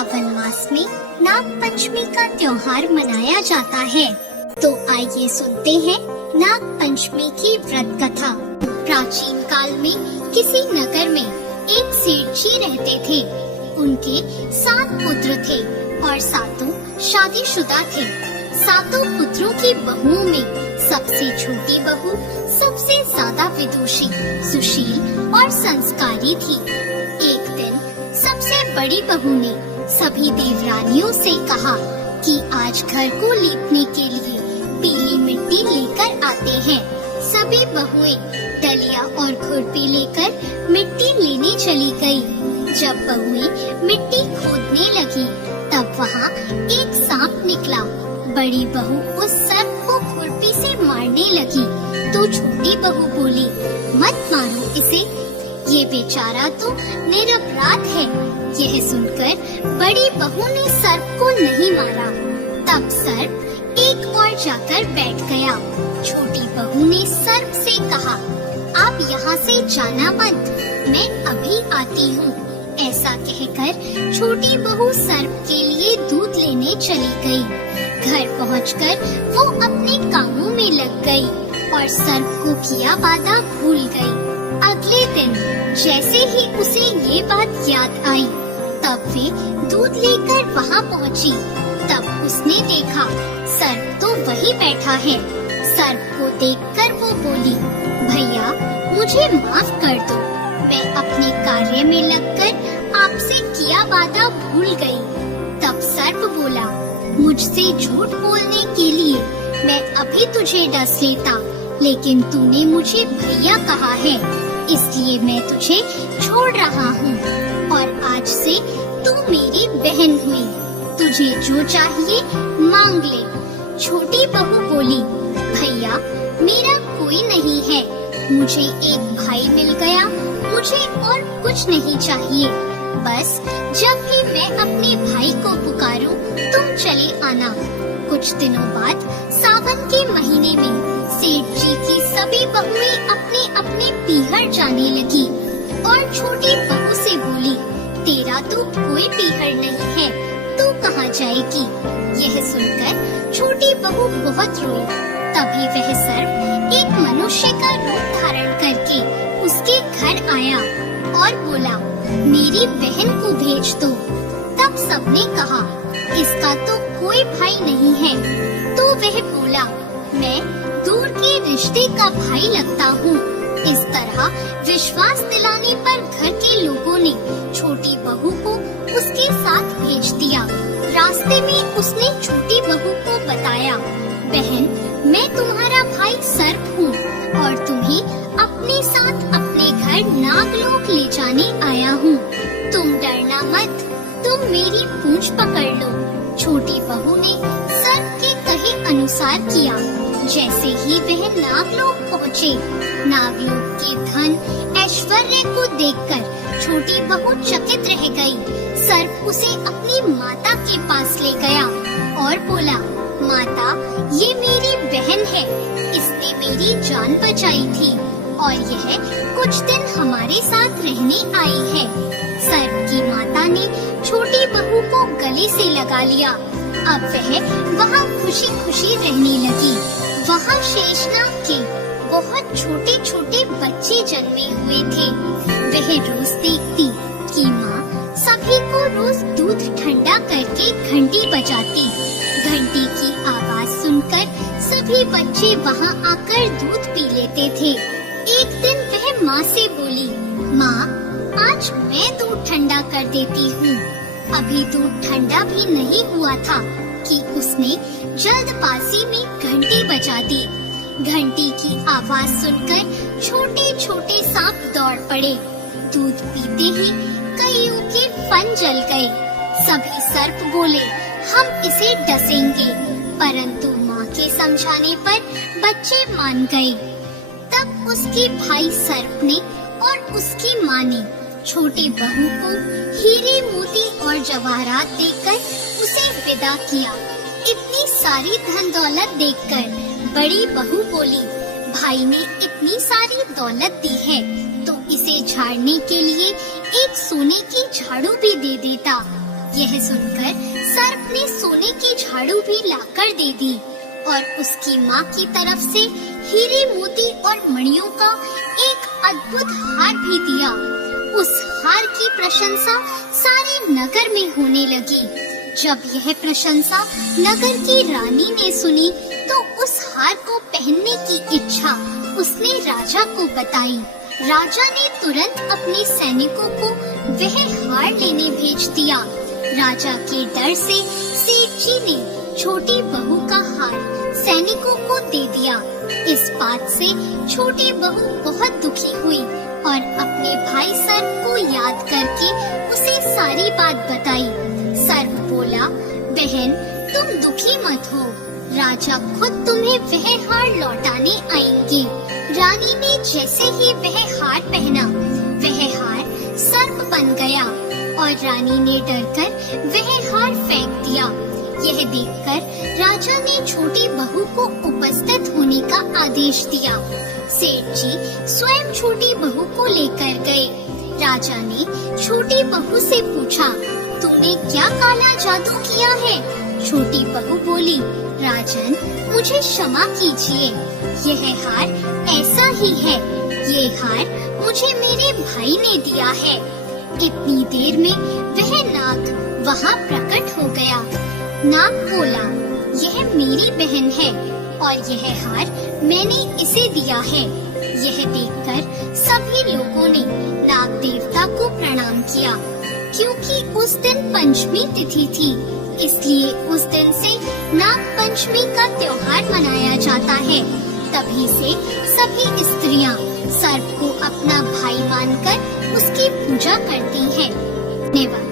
सावन मास में नाग पंचमी का त्योहार मनाया जाता है। तो आइए सुनते हैं नाग पंचमी की व्रत कथा। प्राचीन काल में किसी नगर में एक सेठ जी रहते थे। उनके 7 पुत्र थे और सातों शादीशुदा थे। सातों पुत्रों की बहुओं में सबसे छोटी बहू सबसे ज्यादा विदुषी, सुशील और संस्कारी थी। एक दिन सबसे बड़ी बहू ने सभी देवरानियों से कहा कि आज घर को लीपने के लिए पीली मिट्टी लेकर आते हैं। सभी बहुएं डलिया और खुरपी लेकर मिट्टी लेने चली गई। जब बहुएं मिट्टी खोदने लगी तब वहाँ एक सांप निकला। बड़ी बहू उस सर्प को खुरपी से मारने लगी तो छोटी बहू बोली, मत मारो इसे, ये बेचारा तो निरपराध है। यह सुनकर बड़ी बहू ने सर्प को नहीं मारा। तब सर्प एक और जाकर बैठ गया। छोटी बहू ने सर्प से कहा, आप यहाँ से जाना मत, मैं अभी आती हूँ। ऐसा कहकर छोटी बहू सर्प के लिए दूध लेने चली गई। घर पहुंचकर वो अपने कामों में लग गई और सर्प को किया वादा भूल गई। अगले दिन जैसे ही उसे ये बात याद आई तब वे दूध लेकर वहाँ पहुँची। तब उसने देखा सर्प तो वही बैठा है। सर्प को देखकर वो बोली, भैया मुझे माफ कर दो, मैं अपने कार्य में लगकर आपसे किया वादा भूल गई। तब सर्प बोला, मुझसे झूठ बोलने के लिए मैं अभी तुझे डस लेता, लेकिन तूने मुझे भैया कहा है, इसलिए मैं तुझे छोड़ रहा हूँ और आज से तू मेरी बहन हुई। तुझे जो चाहिए मांग ले। छोटी बहू बोली, भैया मेरा कोई नहीं है, मुझे एक भाई मिल गया, मुझे और कुछ नहीं चाहिए। बस जब भी मैं अपने भाई को पुकारूं तुम चले आना। कुछ दिनों बाद सावन के महीने में सेठ जी की सभी बहुएं अपने अपने पीहर जाने लगी और छोटी बहू से बोली, तेरा तो कोई पीहर नहीं है, तू कहाँ जाएगी? यह सुनकर छोटी बहू बहुत रोई। तभी वह सर्प एक मनुष्य का रूप धारण करके उसके घर आया और बोला, मेरी बहन को भेज दो। तब सबने कहा, इसका तो कोई भाई नहीं है। तो वह बोला, मैं दूर के रिश्ते का भाई लगता हूँ। इस तरह विश्वास दिलाने पर घर के लोगों ने छोटी बहू को उसके साथ भेज दिया। रास्ते में उसने छोटी बहू को बताया, बहन मैं तुम्हारा भाई सर्प हूँ और तुम्हें अपने साथ अपने घर नागलोक ले जाने आया हूँ। तुम डरना मत, तुम मेरी पूंछ पकड़ लो। छोटी बहू ने सर्प के कहे अनुसार किया। जैसे ही वह नागलोक पहुँचे, नागलोक के धन ऐश्वर्य को देखकर छोटी बहू चकित रह गई। सर्प उसे अपनी माता के पास ले गया और बोला, माता ये मेरी बहन है, इसने मेरी जान बचाई थी और यह कुछ दिन हमारे साथ रहने आई है। सर्प की माता ने छोटी बहू को गले से लगा लिया। अब वह वहाँ खुशी खुशी रहने लगी। वहाँ शेषनाग के बहुत छोटे छोटे बच्चे जन्मे हुए थे। वह रोज देखती कि माँ सभी को रोज दूध ठंडा करके घंटी बजाती। घंटी की आवाज सुनकर सभी बच्चे वहाँ आकर दूध पी लेते थे। एक दिन वह माँ से बोली, माँ आज मैं दूध ठंडा कर देती हूँ। अभी दूध ठंडा भी नहीं हुआ था कि उसने जल्दबाजी में घंटी बजा दी। घंटी की आवाज सुनकर छोटे छोटे सांप दौड़ पड़े। दूध पीते ही कईयों के फन जल गए। सभी सर्प बोले, हम इसे डसेंगे, परंतु माँ के समझाने पर बच्चे मान गए। तब उसके भाई सर्प ने और उसकी माँ ने छोटी बहू को हीरे मोती और जवाहरात देकर उसे विदा किया। इतनी सारी धन दौलत देखकर बड़ी बहू बोली, भाई ने इतनी सारी दौलत दी है तो इसे झाड़ने के लिए एक सोने की झाड़ू भी दे देता। यह सुनकर सर्प ने सोने की झाड़ू भी लाकर दे दी और उसकी माँ की तरफ से हीरे मोती और मणियों का एक अद्भुत हार भी दिया। उस हार की प्रशंसा सारे नगर में होने लगी। जब यह प्रशंसा नगर की रानी ने सुनी तो उस हार को पहनने की इच्छा उसने राजा को बताई। राजा ने तुरंत अपने सैनिकों को वह हार लेने भेज दिया। राजा के डर से सेठ जी ने छोटी बहू का हार सैनिकों को दे दिया। इस बात से छोटी बहू बहुत दुखी हुई और अपने भाई सर्प को याद करके उसे सारी बात बताई। सर्प बोला, बहन तुम दुखी मत हो, राजा खुद तुम्हें वह हार लौटाने आएंगे। रानी ने जैसे ही वह हार पहना, वह हार सर्प बन गया और रानी ने डरकर वह हार फेंक दिया। यह देखकर राजा ने छोटी बहू को उपस्थित होने का आदेश दिया। सेठ जी स्वयं छोटी बहू को लेकर गए। राजा ने छोटी बहू से पूछा, तूने क्या काला जादू किया है? छोटी बहू बोली, राजन मुझे क्षमा कीजिए, यह हार ऐसा ही है। ये हार मुझे मेरे भाई ने दिया है। इतनी देर में वह नाग वहाँ प्रकट हो गया। नाग बोला, यह मेरी बहन है और यह हार मैंने इसे दिया है। यह देखकर सभी लोगों ने नाग देवता को प्रणाम किया। क्योंकि उस दिन पंचमी तिथि थी, इसलिए उस दिन से नाग पंचमी का त्योहार मनाया जाता है। तभी से सभी स्त्रियां सर्प को अपना भाई मानकर उसकी पूजा करती हैं। धन्यवाद।